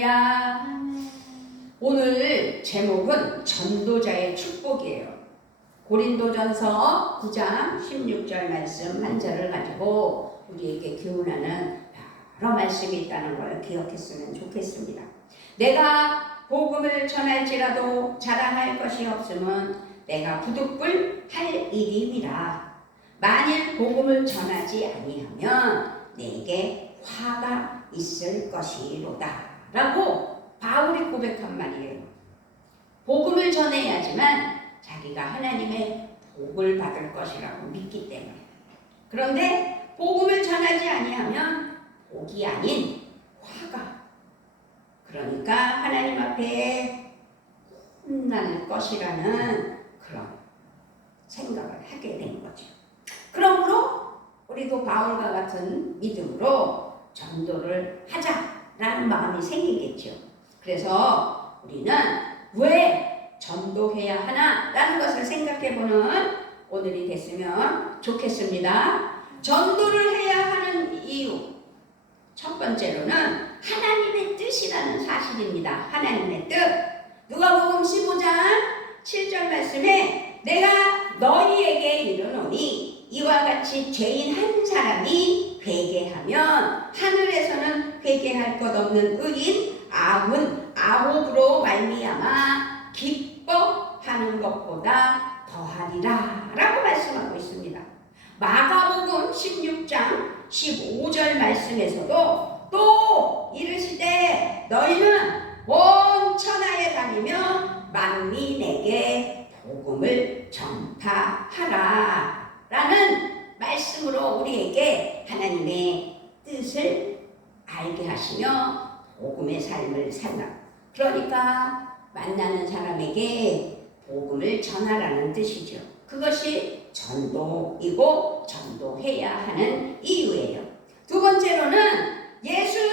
야, 오늘 제목은 전도자의 축복이에요. 고린도전서 9장 16절 말씀 한 절을 가지고 우리에게 교훈하는 여러 말씀이 있다는 걸 기억했으면 좋겠습니다. 내가 복음을 전할지라도 자랑할 것이 없으면 내가 부득불 할 일임이라. 만일 복음을 전하지 아니하면 내게 화가 있을 것이로다 라고 바울이 고백한 말이에요. 복음을 전해야지만 자기가 하나님의 복을 받을 것이라고 믿기 때문에. 그런데 복음을 전하지 아니하면 복이 아닌 화가, 그러니까 하나님 앞에 혼날 것이라는 그런 생각을 하게 된 거죠. 그러므로 우리도 바울과 같은 믿음으로 전도를 하자라는 마음이 생기겠죠. 그래서 우리는 왜 전도해야 하나라는 것을 생각해보는 오늘이 됐으면 좋겠습니다. 전도를 해야 하는 이유, 첫 번째로는 하나님의 뜻이라는 사실입니다. 하나님의 뜻. 누가복음 15장 7절 말씀에 내가 너희에게 이르노니 이와 같이 죄인 한 사람이 회개하면 하늘에서는 회개할 것 없는 의인 99으로 말미암아 기뻐하는 것보다 더하리라 라고 말씀하고 있습니다. 마가복음 16장 15절 말씀에서도 또 이르시되 너희는 온 천하에 다니며 만민에게 복음을 전파하라 라는 말씀으로 우리에게 하나님의 뜻을 알게 하시며 복음의 삶을 살라. 그러니까 만나는 사람에게 복음을 전하라는 뜻이죠. 그것이 전도이고 전도해야 하는 이유예요. 두 번째로는 예수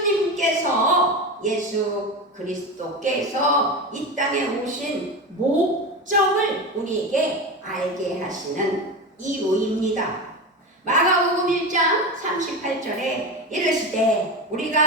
그리스도께서 이 땅에 오신 목적을 우리에게 알게 하시는 이유입니다. 마가복음 1장 38절에 이르시되 우리가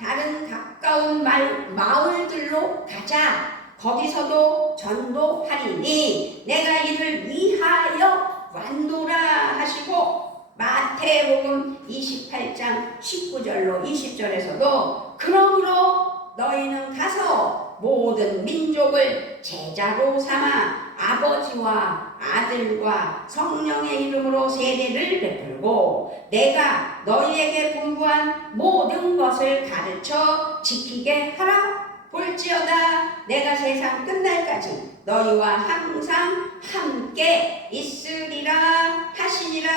다른 가까운 마을들로 가자. 거기서도 전도하리니 내가 이를 위하여 왔노라 하시고, 마태복음 28장 19절로 20절에서도 그러므로 너희는 가서 모든 민족을 제자로 삼아 아버지와 아들과 성령의 이름으로 세례를 베풀고 내가 너희에게 분부한 모든 것을 가르쳐 지키게 하라. 볼지어다 내가 세상 끝날까지 너희와 항상 함께 있으리라 하시니라.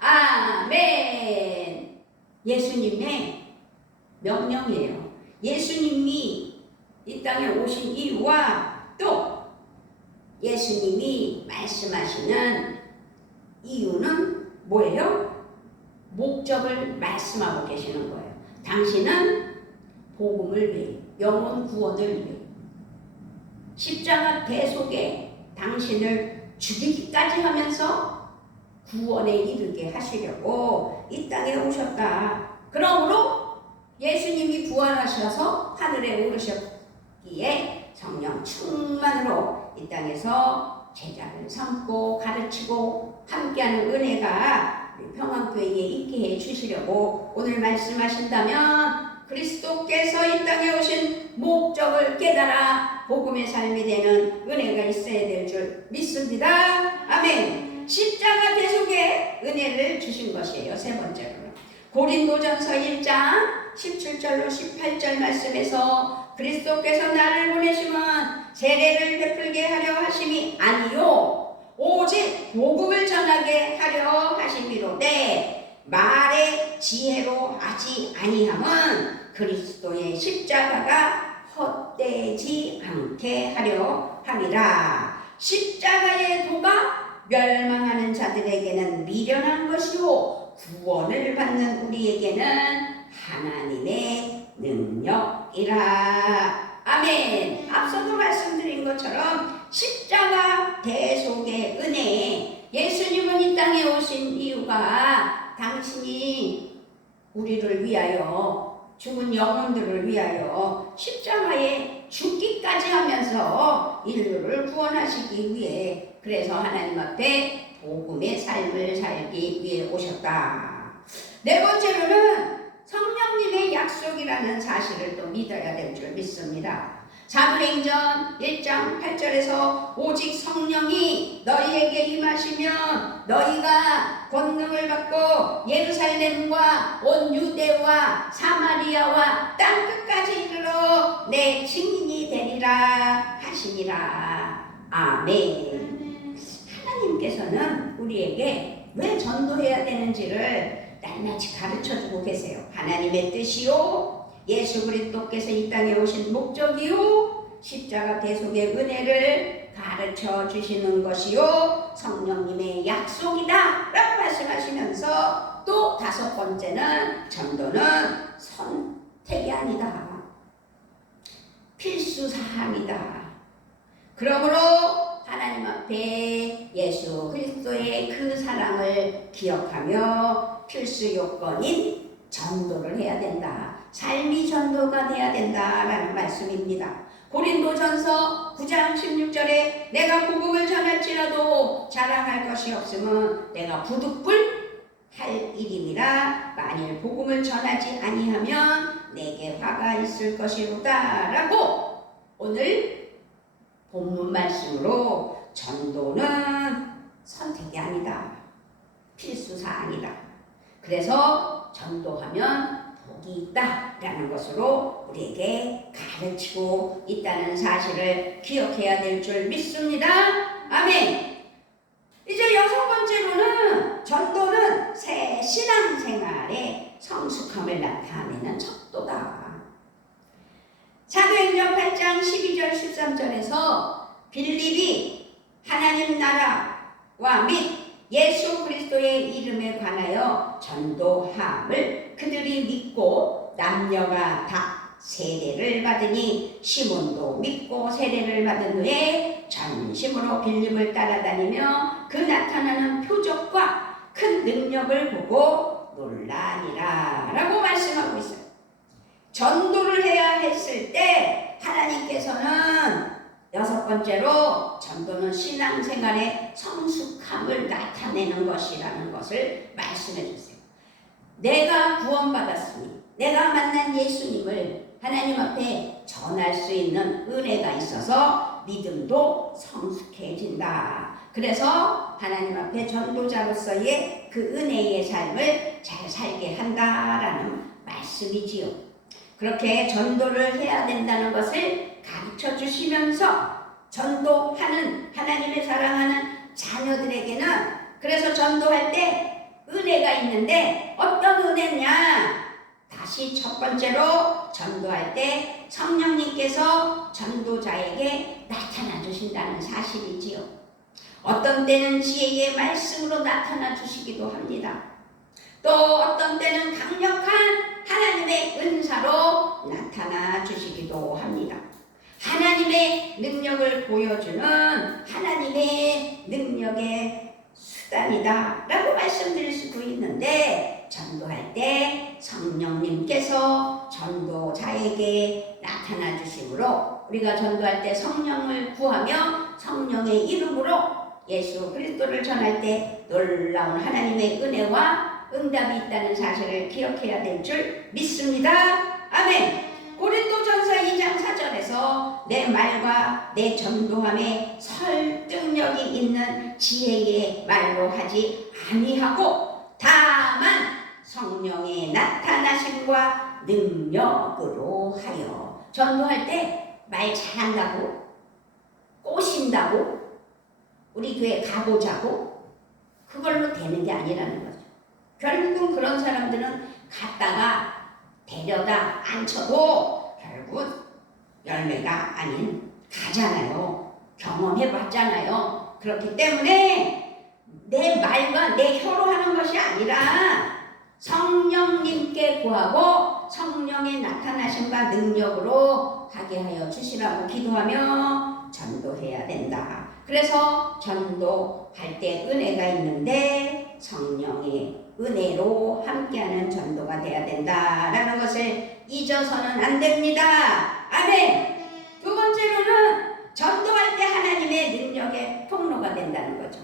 아멘. 예수님의 명령이에요. 예수님이 이 땅에 오신 이유와 또 예수님이 말씀하시는 이유는 뭐예요? 목적을 말씀하고 계시는 거예요. 당신은 복음을 위해, 영혼 구원을 위해, 십자가 대속에 당신을 죽이기까지 하면서 구원에 이르게 하시려고 이 땅에 오셨다. 그러므로 예수님이 부활하셔서 하늘에 오르셨기에 성령 충만으로 이 땅에서 제자를 삼고 가르치고 함께하는 은혜가 우리 평안교회에 있게 해주시려고 오늘 말씀하신다면, 그리스도께서 이 땅에 오신 목적을 깨달아 복음의 삶이 되는 은혜가 있어야 될 줄 믿습니다. 아멘. 십자가 대속의 은혜를 주신 것이에요. 세 번째로는 고린도전서 1장 17절로 18절 말씀에서 그리스도께서 나를 보내시면 세례를 베풀게 하려 하심이 아니요 오직 복음을 전하게 하려 하심이로되 말의 지혜로 하지 아니함은 그리스도의 십자가가 헛되지 않게 하려 함이라. 십자가의 도가 멸망하는 자들에게는 미련한 것이요 구원을 받는 우리에게는 하나님의 능력이라. 아멘. 앞서도 말씀드린 것처럼 십자가 대속의 은혜, 예수님은 이 땅에 오신 이유가 당신이 우리를 위하여 죽은 영혼들을 위하여 십자가에 죽기까지 하면서 인류를 구원하시기 위해, 그래서 하나님 앞에 복음의 삶을 살기 위해 오셨다. 네 번째로는 성령님의 약속이라는 사실을 또 믿어야 될 줄 믿습니다. 사도행전 1장 8절에서 오직 성령이 너희에게 임하시면 너희가 권능을 받고 예루살렘과 온 유대와 사마리아와 땅끝까지 이르러 내 증인이 되리라 하시니라. 아멘. 하나님께서는 우리에게 왜 전도해야 되는지를 낱낱이 가르쳐주고 계세요. 하나님의 뜻이요, 예수 그리스도께서 이 땅에 오신 목적이요, 십자가 대속의 은혜를 가르쳐 주시는 것이요, 성령님의 약속이다 라고 말씀하시면서, 또 다섯 번째는 전도는 선택이 아니다, 필수 사항이다. 그러므로 하나님 앞에 예수 그리스도의 그 사랑을 기억하며 필수 요건인 전도를 해야 된다. 삶이 전도가 돼야 된다라는 말씀입니다. 고린도전서 9장 16절에 내가 복음을 전할지라도 자랑할 것이 없으면 내가 부득불 할 일임이라. 만일 복음을 전하지 아니하면 내게 화가 있을 것이로다 라고 오늘 본문 말씀으로 전도는 선택이 아니다, 필수사항이다. 그래서 전도하면 복이 있다라는 것으로 우리에게 가르치고 있다는 사실을 기억해야 될 줄 믿습니다. 아멘. 이제 여섯 번째로는 전도는 새 신앙생활의 성숙함을 나타내는 척도다. 사도행전 8장 12절 13절에서 빌립이 하나님 나라와 및 예수 그리스도의 이름에 관하여 전도함을 그들이 믿고 남녀가 다 세례를 받으니 시몬도 믿고 세례를 받은 후에 전심으로 빌립을 따라다니며 그 나타나는 표적과 큰 능력을 보고 놀라니라 라고 말씀하고 있어요. 전도를 해야 했을 때 하나님께서는 여섯 번째로 전도는 신앙생활의 성숙함을 나타내는 것이라는 것을 말씀해 주세요. 내가 구원받았으니 내가 만난 예수님을 하나님 앞에 전할 수 있는 은혜가 있어서 믿음도 성숙해진다. 그래서 하나님 앞에 전도자로서의 그 은혜의 삶을 잘 살게 한다라는 말씀이지요. 그렇게 전도를 해야 된다는 것을 가르쳐 주시면서 전도하는 하나님의 사랑하는 자녀들에게는 그래서 전도할 때 은혜가 있는데 어떤 은혜냐? 다시 첫 번째로 전도할 때 성령님께서 전도자에게 나타나 주신다는 사실이지요. 어떤 때는 지혜의 말씀으로 나타나 주시기도 합니다. 또 어떤 때는 강력한 하나님의 은사로 나타나 주시기도 합니다. 하나님의 능력을 보여주는 하나님의 능력의 수단이다 라고 말씀드릴 수도 있는데, 전도할 때 성령님께서 전도자에게 나타나 주심으로 우리가 전도할 때 성령을 구하며 성령의 이름으로 예수 그리스도를 전할 때 놀라운 하나님의 은혜와 응답이 있다는 사실을 기억해야 될 줄 믿습니다. 아멘. 고린도전서 2장 4절에서 내 말과 내 전도함에 설득력이 있는 지혜의 말로 하지 아니하고 다만 성령의 나타나심과 능력으로 하여. 전도할 때 말 잘한다고 꼬신다고 우리 교회 가보자고 그걸로 되는 게 아니라는 거죠. 결국은 그런 사람들은 갔다가 데려다 앉혀도 결국 열매가 아닌 가잖아요. 경험해봤잖아요. 그렇기 때문에 내 말과 내 혀로 하는 것이 아니라 성령님께 구하고 성령의 나타나심과 능력으로 하게 하여 주시라고 기도하며 전도해야 된다. 그래서 전도할 때 은혜가 있는데 성령의 은혜로 함께하는 전도가 돼야 된다라는 것을 잊어서는 안 됩니다. 아멘. 두 번째로는 전도할 때 하나님의 능력의 통로가 된다는 거죠.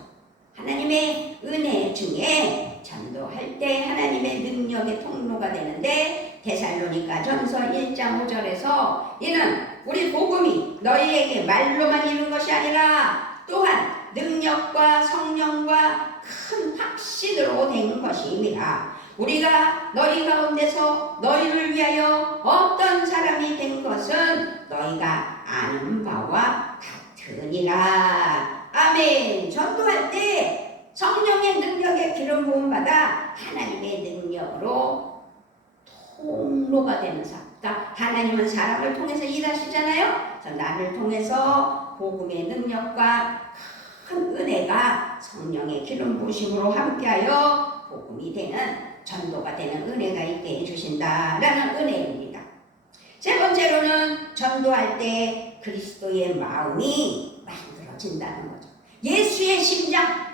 하나님의 은혜 중에 전도할 때 하나님의 능력의 통로가 되는데 데살로니가 전서 1장 5절에서 이는 우리 복음이 너희에게 말로만 이룬 것이 아니라 또한 능력과 성령과 큰 확신으로 된 것임이라. 우리가 너희 가운데서 너희를 위하여 어떤 사람이 된 것은 너희가 아는 바와 같으니라. 아멘. 전도할 때 성령의 능력의 기름 부음 받아 하나님의 능력으로 통로가 되는 사람. 그러니까 하나님은 사람을 통해서 일하시잖아요. 그래서 나를 통해서 복음의 능력과 큰 은혜가 성령의 기름 부으심으로 함께하여 복음이 되는 전도가 되는 은혜가 있게 해주신다라는 은혜입니다. 세 번째로는 전도할 때 그리스도의 마음이 만들어진다는 거죠. 예수의 심장,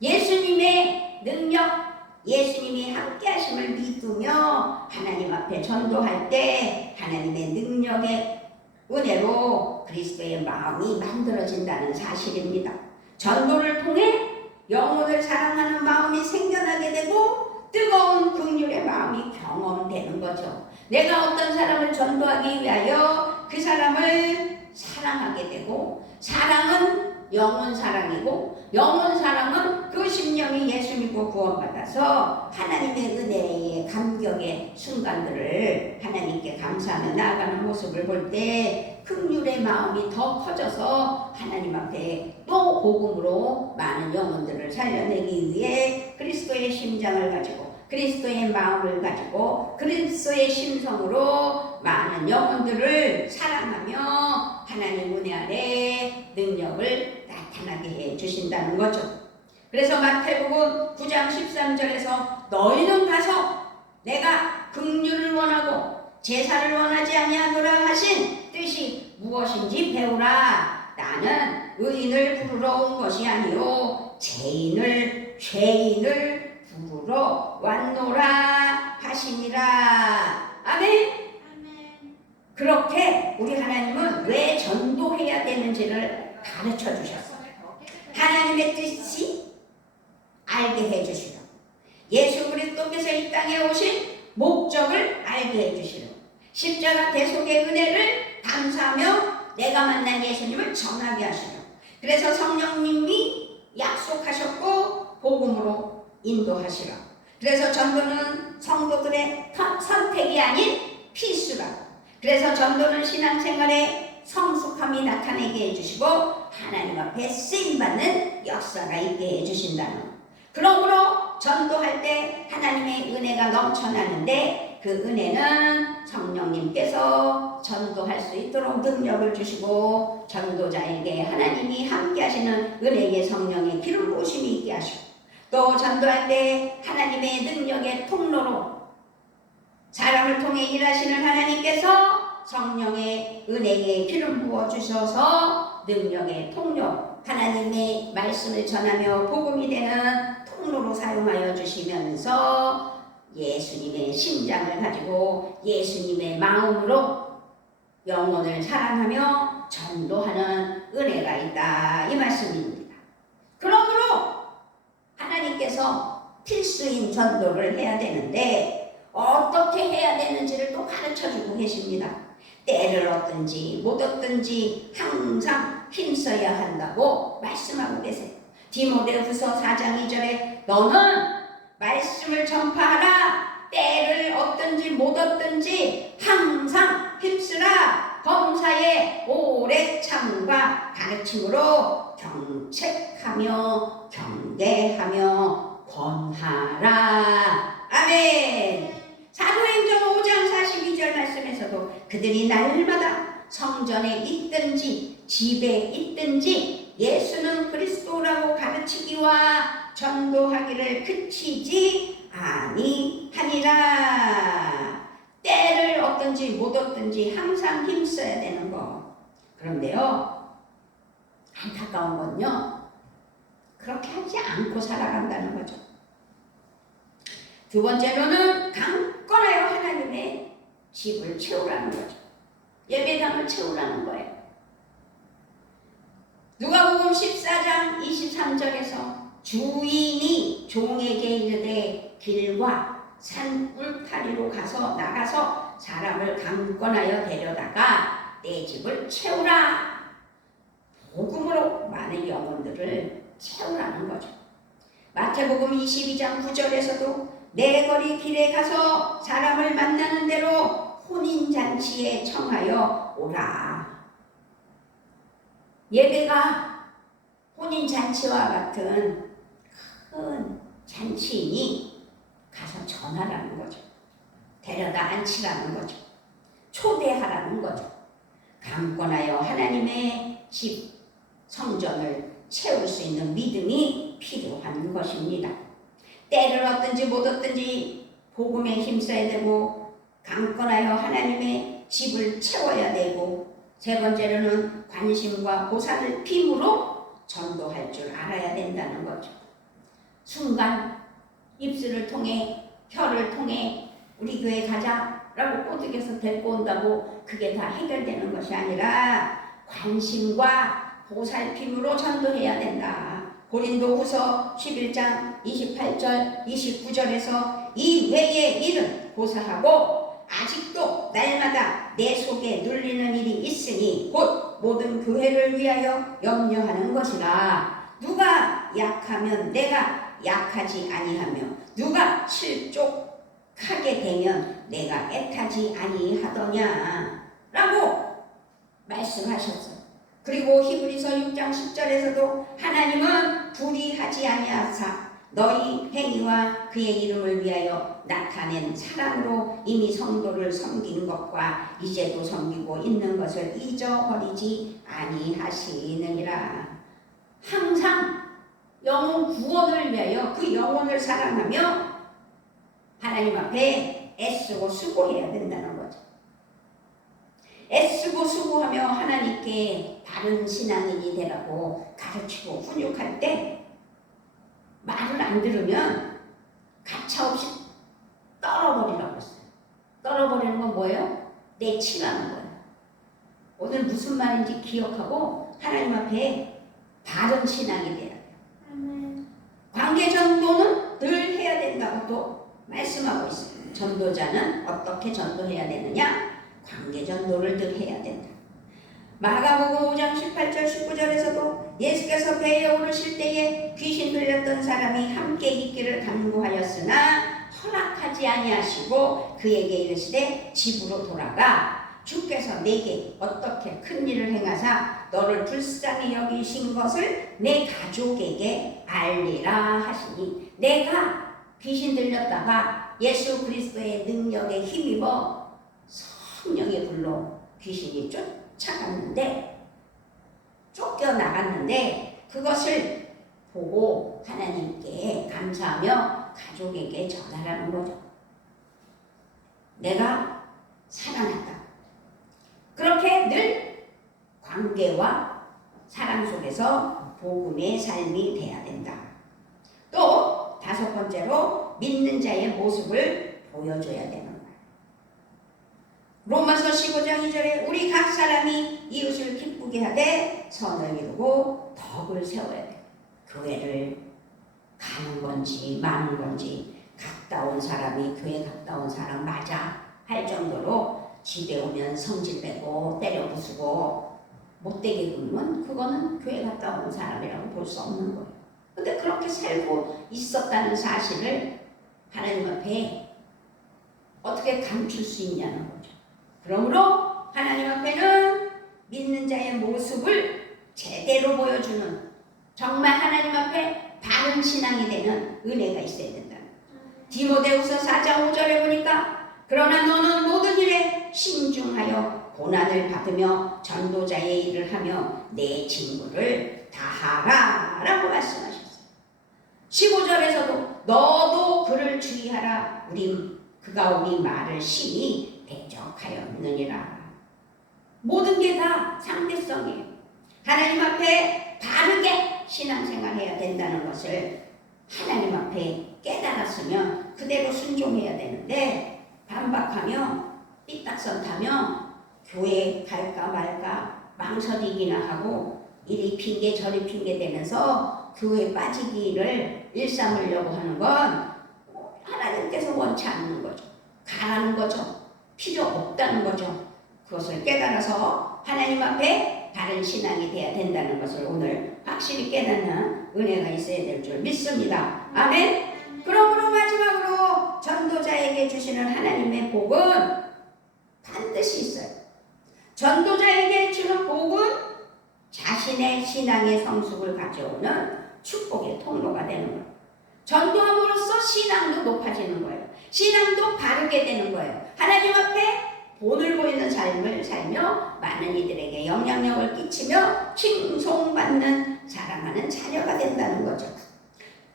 예수님의 능력, 예수님이 함께 하심을 믿으며 하나님 앞에 전도할 때 하나님의 능력의 은혜로 그리스도의 마음이 만들어진다는 사실입니다. 전도를 통해 영혼을 사랑하는 마음이 생겨나게 되고 뜨거운 긍휼의 마음이 경험되는 거죠. 내가 어떤 사람을 전도하기 위하여 그 사람을 사랑하게 되고, 사랑은 영혼 사랑이고 영혼 사랑은 그 심령이 예수 믿고 구원받아서 하나님의 은혜의 감격의 순간들을 하나님께 감사하며 나아가는 모습을 볼 때 긍휼의 마음이 더 커져서 하나님 앞에 또 복음으로 많은 영혼들을 살려내기 위해 그리스도의 심장을 가지고 그리스도의 마음을 가지고 그리스도의 심성으로 많은 영혼들을 사랑하며 하나님 은혜 아래 능력을 나타나게 해주신다는 거죠. 그래서 마태복음 9장 13절에서 너희는 가서 내가 긍휼을 원하고 제사를 원하지 아니하노라 하신 뜻이 무엇인지 배우라. 나는 의인을 부르러 온 것이 아니요 죄인을 부르러 왔노라 하시니라. 아멘. 그렇게 우리 하나님은 왜 전도해야 되는지를 가르쳐 주셨어요. 하나님의 뜻이 알게 해주시려, 예수 그리스도께서 이 땅에 오신 목적을 알게 해주시려, 십자가 대속의 은혜를 감사하며 내가 만난 예수님을 전하게 하시려, 그래서 성령님이 약속하셨고 복음으로 인도하시라. 그래서 전도는 성도들의 선택이 아닌 필수라. 그래서 전도는 신앙생활에 성숙함이 나타내게 해주시고 하나님 앞에 쓰임받는 역사가 있게 해주신다는 것. 그러므로 전도할 때 하나님의 은혜가 넘쳐나는데 그 은혜는 성령님께서 전도할 수 있도록 능력을 주시고 전도자에게 하나님이 함께 하시는 은혜의 성령의 기름 부으심이 있게 하시고 또 전도할 때 하나님의 능력의 통로로 사람을 통해 일하시는 하나님께서 성령의 은혜에 기름 부어주셔서 능력의 통로, 하나님의 말씀을 전하며 복음이 되는 통로로 사용하여 주시면서 예수님의 심장을 가지고 예수님의 마음으로 영혼을 사랑하며 전도하는 은혜가 있다, 이 말씀입니다. 그러므로 하나님께서 필수인 전도를 해야 되는데 어떻게 해야 되는지를 또 가르쳐주고 계십니다. 때를 얻든지 못 얻든지 항상 힘써야 한다고 말씀하고 계세요. 디모데후서 4장 2절에 너는 말씀을 전파하라. 때를 얻든지 못 얻든지 항상 힘쓰라. 범사에 오래 참과 가르침으로 경책하며 경계하며 권하라. 아멘. 사도행전 5장 42절 말씀에서도 그들이 날마다 성전에 있든지 집에 있든지 예수는 그리스도라고 가르치기와 전도하기를 그치지 아니하니라. 때를 얻든지 못 얻든지 항상 힘써야 되는 거. 그런데요, 안타까운 건요, 그렇게 하지 않고 살아간다는 거죠. 두 번째로는 강건하여 하나님의 집을 채우라는 거죠. 예배당을 채우라는 거예요. 누가복음 14장 23절에서 주인이 종에게 이르되 길과 산 울타리로 나가서 사람을 강권하여 데려다가 내 집을 채우라. 복음으로 많은 영혼들을 채우라는 거죠. 마태복음 22장 9절에서도 내 거리 길에 가서 사람을 만나는 대로 혼인잔치에 청하여 오라. 예배가 혼인잔치와 같은 큰 잔치이니 가서 전하라는 거죠. 데려다 앉히라는 거죠. 초대하라는 거죠. 강권하여 하나님의 집, 성전을 채울 수 있는 믿음이 필요한 것입니다. 때를 얻든지 못 얻든지 복음에 힘써야 되고, 강권하여 하나님의 집을 채워야 되고, 세 번째로는 관심과 보살을 핌으로 전도할 줄 알아야 된다는 거죠. 순간 입술을 통해, 혀를 통해 우리 교회 가자라고 꼬드겨서 데리고 온다고 그게 다 해결되는 것이 아니라 관심과 보살핌으로 전도해야 된다. 고린도후서 11장 28절 29절에서 이 외의 일은 고사하고 아직도 날마다 내 속에 눌리는 일이 있으니 곧 모든 교회를 위하여 염려하는 것이라. 누가 약하면 내가 약하지 아니하며 누가 실족하게 되면 내가 애타지 아니하더냐 라고 말씀하셨어요. 그리고 히브리서 6장 10절에서도 하나님은 불의하지 아니하사 너희 행위와 그의 이름을 위하여 나타낸 사랑으로 이미 성도를 섬긴 것과 이제도 섬기고 있는 것을 잊어버리지 아니하시느니라. 항상 영혼 구원을 위하여 그 영혼을 사랑하며 하나님 앞에 애쓰고 수고해야 된다는 거죠. 애쓰고 수고하며 하나님께 바른 신앙인이 되라고 가르치고 훈육할 때 말을 안 들으면 가차없이 떨어버리라고 했어요. 떨어버리는 건 뭐예요? 내치라는 거예요. 오늘 무슨 말인지 기억하고 하나님 앞에 바른 신앙이 돼야 돼요. 관계 전도는 늘 해야 된다고 또 말씀하고 있어요. 전도자는 어떻게 전도해야 되느냐? 관계 전도를 늘 해야 된다. 마가복음 5장 18절 19절에서도 예수께서 배에 오르실 때에 귀신 들렸던 사람이 함께 있기를 간구하였으나 허락하지 아니하시고 그에게 이르시되 집으로 돌아가 주께서 내게 어떻게 큰 일을 행하사 너를 불쌍히 여기신 것을 내 가족에게 알리라 하시니, 내가 귀신 들렸다가 예수 그리스도의 능력에 힘입어 성령의 불로 귀신이 쫓아갔는데, 쫓겨나갔는데 그것을 보고 하나님께 감사하며 가족에게 전하라는 거죠. 내가 살아났다. 그렇게 늘 관계와 사랑 속에서 복음의 삶이 돼야 된다. 또 다섯 번째로 믿는 자의 모습을 보여줘야 되는 거예요. 로마서 15장 2절에 우리 각 사람이 이웃을 기쁘게 하되 선을 이루고 덕을 세워야 돼. 교회를 가는 건지 마는 건지, 갔다 온 사람이 교회 갔다 온 사람 맞아 할 정도로 집에 오면 성질 내고 때려 부수고 못되게 굴면 그거는 교회 갔다 온 사람이라고 볼 수 없는 거예요. 근데 그렇게 살고 있었다는 사실을 하나님 앞에 어떻게 감출 수 있냐는 거죠. 그러므로 하나님 앞에는 믿는 자의 모습을 제대로 보여주는, 정말 하나님 앞에 바른 신앙이 되는 은혜가 있어야 된다. 디모데후서 4장 5절에 보니까 그러나 너는 모든 일에 신중하여 고난을 받으며 전도자의 일을 하며 내 직무를 다하라 라고 말씀하셨어요. 15절에서도 너도 그를 주의하라. 그가 우리 말을 심히 대적하였느니라. 모든 게 다 상대성이에요. 하나님 앞에 바르게 신앙생활 해야 된다는 것을 하나님 앞에 깨달았으면 그대로 순종해야 되는데, 반박하며 삐딱선 타면 교회 갈까 말까 망설이기나 하고 이리 핑계 저리 핑계 대면서 교회 빠지기를 일삼으려고 하는 건 하나님께서 원치 않는 거죠. 가라는 거죠. 필요 없다는 거죠. 그것을 깨달아서 하나님 앞에 바른 신앙이 돼야 된다는 것을 오늘 확실히 깨닫는 은혜가 있어야 될 줄 믿습니다. 아멘. 그러므로 마지막으로 전도자에게 주시는 하나님의 복은 반드시 있어요. 전도자에게 주는 복은 자신의 신앙의 성숙을 가져오는 축복의 통로가 되는 거예요. 전도함으로써 신앙도 높아지는 거예요. 신앙도 바르게 되는 거예요. 하나님 앞에 본을 보이는 삶을 살며 많은 이들에게 영향력을 끼치며 칭송받는 사랑하는 자녀가 된다는 거죠.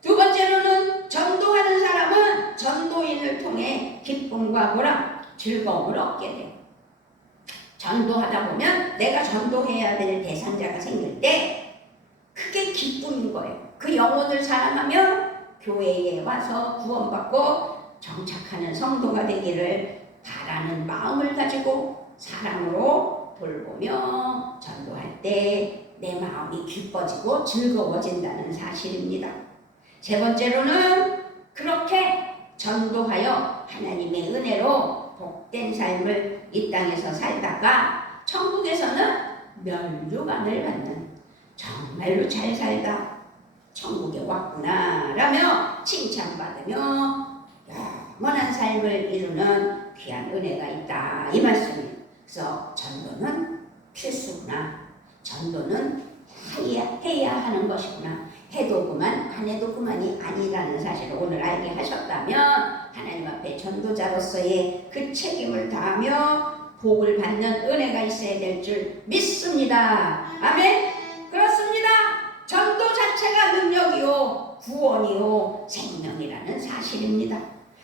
두 번째로는 전도하는 사람은 전도인을 통해 기쁨과 보람, 즐거움을 얻게 돼요. 전도하다 보면 내가 전도해야 될 대상자가 생길 때 그게 기쁨인 거예요. 그 영혼을 사랑하며 교회에 와서 구원받고 정착하는 성도가 되기를 바라는 마음을 가지고 사랑으로 돌보며 전도할 때 내 마음이 기뻐지고 즐거워진다는 사실입니다. 세 번째로는 그렇게 전도하여 하나님의 은혜로 복된 삶을 이 땅에서 살다가 천국에서는 면류관을 받는, 정말로 잘 살다 천국에 왔구나 라며 칭찬받으며 영원한 삶을 이루는 귀한 은혜가 있다, 이 말씀이에요. 그래서 전도는 필수구나, 전도는 해야 하는 것이구나, 해도 그만 안 해도 그만이 아니라는 사실을 오늘 알게 하셨다면 하나님 앞에 전도자로서의 그 책임을 다하며 복을 받는 은혜가 있어야 될 줄 믿습니다. 아멘. 그렇습니다. 전도 자체가 능력이요 구원이요 생명이라는 사실입니다.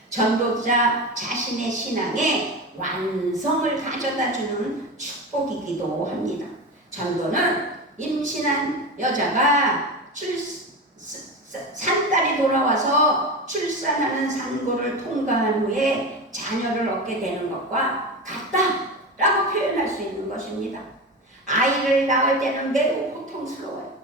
전도자 자신의 신앙에 완성을 가져다주는 축복이기도 합니다. 전도는 임신한 여자가 산딸이 돌아와서 출산하는 산고를 통과한 후에 자녀를 얻게 되는 것과 같다라고 표현할 수 있는 것입니다. 아이를 낳을 때는 매우 고통스러워요.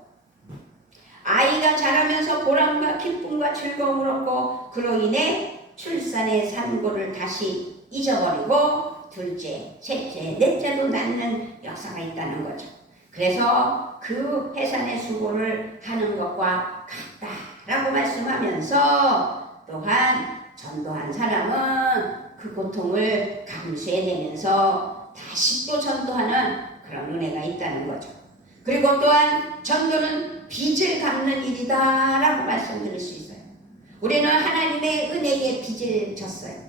아이가 자라면서 보람과 기쁨과 즐거움을 얻고 그로 인해 출산의 산고를 다시 잊어버리고 둘째, 셋째, 넷째도 낳는 역사가 있다는 거죠. 그래서 그 해산의 수고를 하는 것과 같다라고 말씀하면서 또한 전도한 사람은 그 고통을 감수해내면서 다시 또 전도하는 그런 은혜가 있다는 거죠. 그리고 또한 전도는 빚을 갚는 일이다 라고 말씀드릴 수 있어요. 우리는 하나님의 은혜의 빚을 졌어요.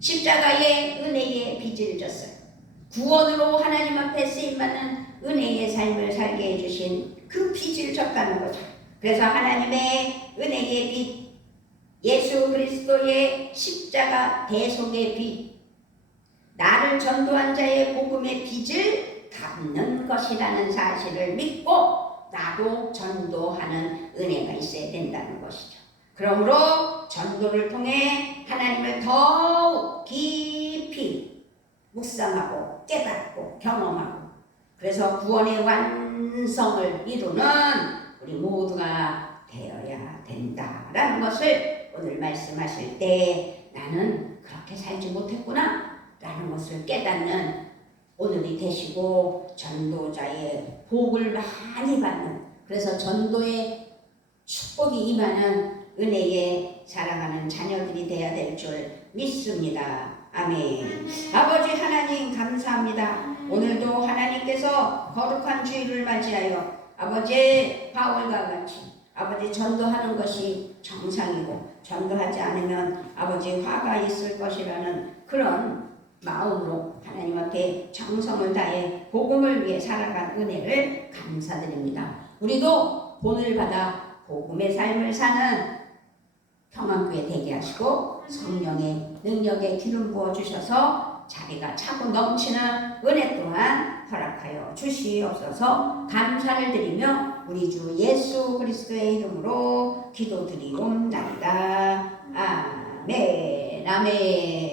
십자가의 은혜의 빚을 졌어요. 구원으로 하나님 앞에 쓰임받는 은혜의 삶을 살게 해주신 그 빚을 졌다는 거죠. 그래서 하나님의 은혜의 빚, 예수 그리스도의 십자가 대속의 빚, 나를 전도한 자의 복음의 빚을 갚는 것이라는 사실을 믿고 나도 전도하는 은혜가 있어야 된다는 것이죠. 그러므로 전도를 통해 하나님을 더욱 깊이 묵상하고 깨닫고 경험하고, 그래서 구원의 완성을 이루는 우리 모두가 되어야 된다라는 것을 오늘 말씀하실 때 나는 그렇게 살지 못했구나 라는 것을 깨닫는 오늘이 되시고 전도자의 복을 많이 받는, 그래서 전도의 축복이 임하는 은혜의 사랑하는 자녀들이 되어야 될 줄 믿습니다. 아멘. 아버지 하나님 감사합니다. 오늘도 하나님께서 거룩한 주일을 맞이하여 아버지 바울과 같이 아버지 전도하는 것이 정상이고 전도하지 않으면 아버지 화가 있을 것이라는 그런 마음으로 하나님 앞에 정성을 다해 복음을 위해 살아간 은혜를 감사드립니다. 우리도 본을 받아 복음의 삶을 사는 평안교회 되게 하시고 성령의 능력에 기름 부어 주셔서 자리가 차고 넘치는 은혜 또한 허락하여 주시옵소서. 감사를 드리며 우리 주 예수 그리스도의 이름으로 기도드리옵나이다. 아멘. 아멘.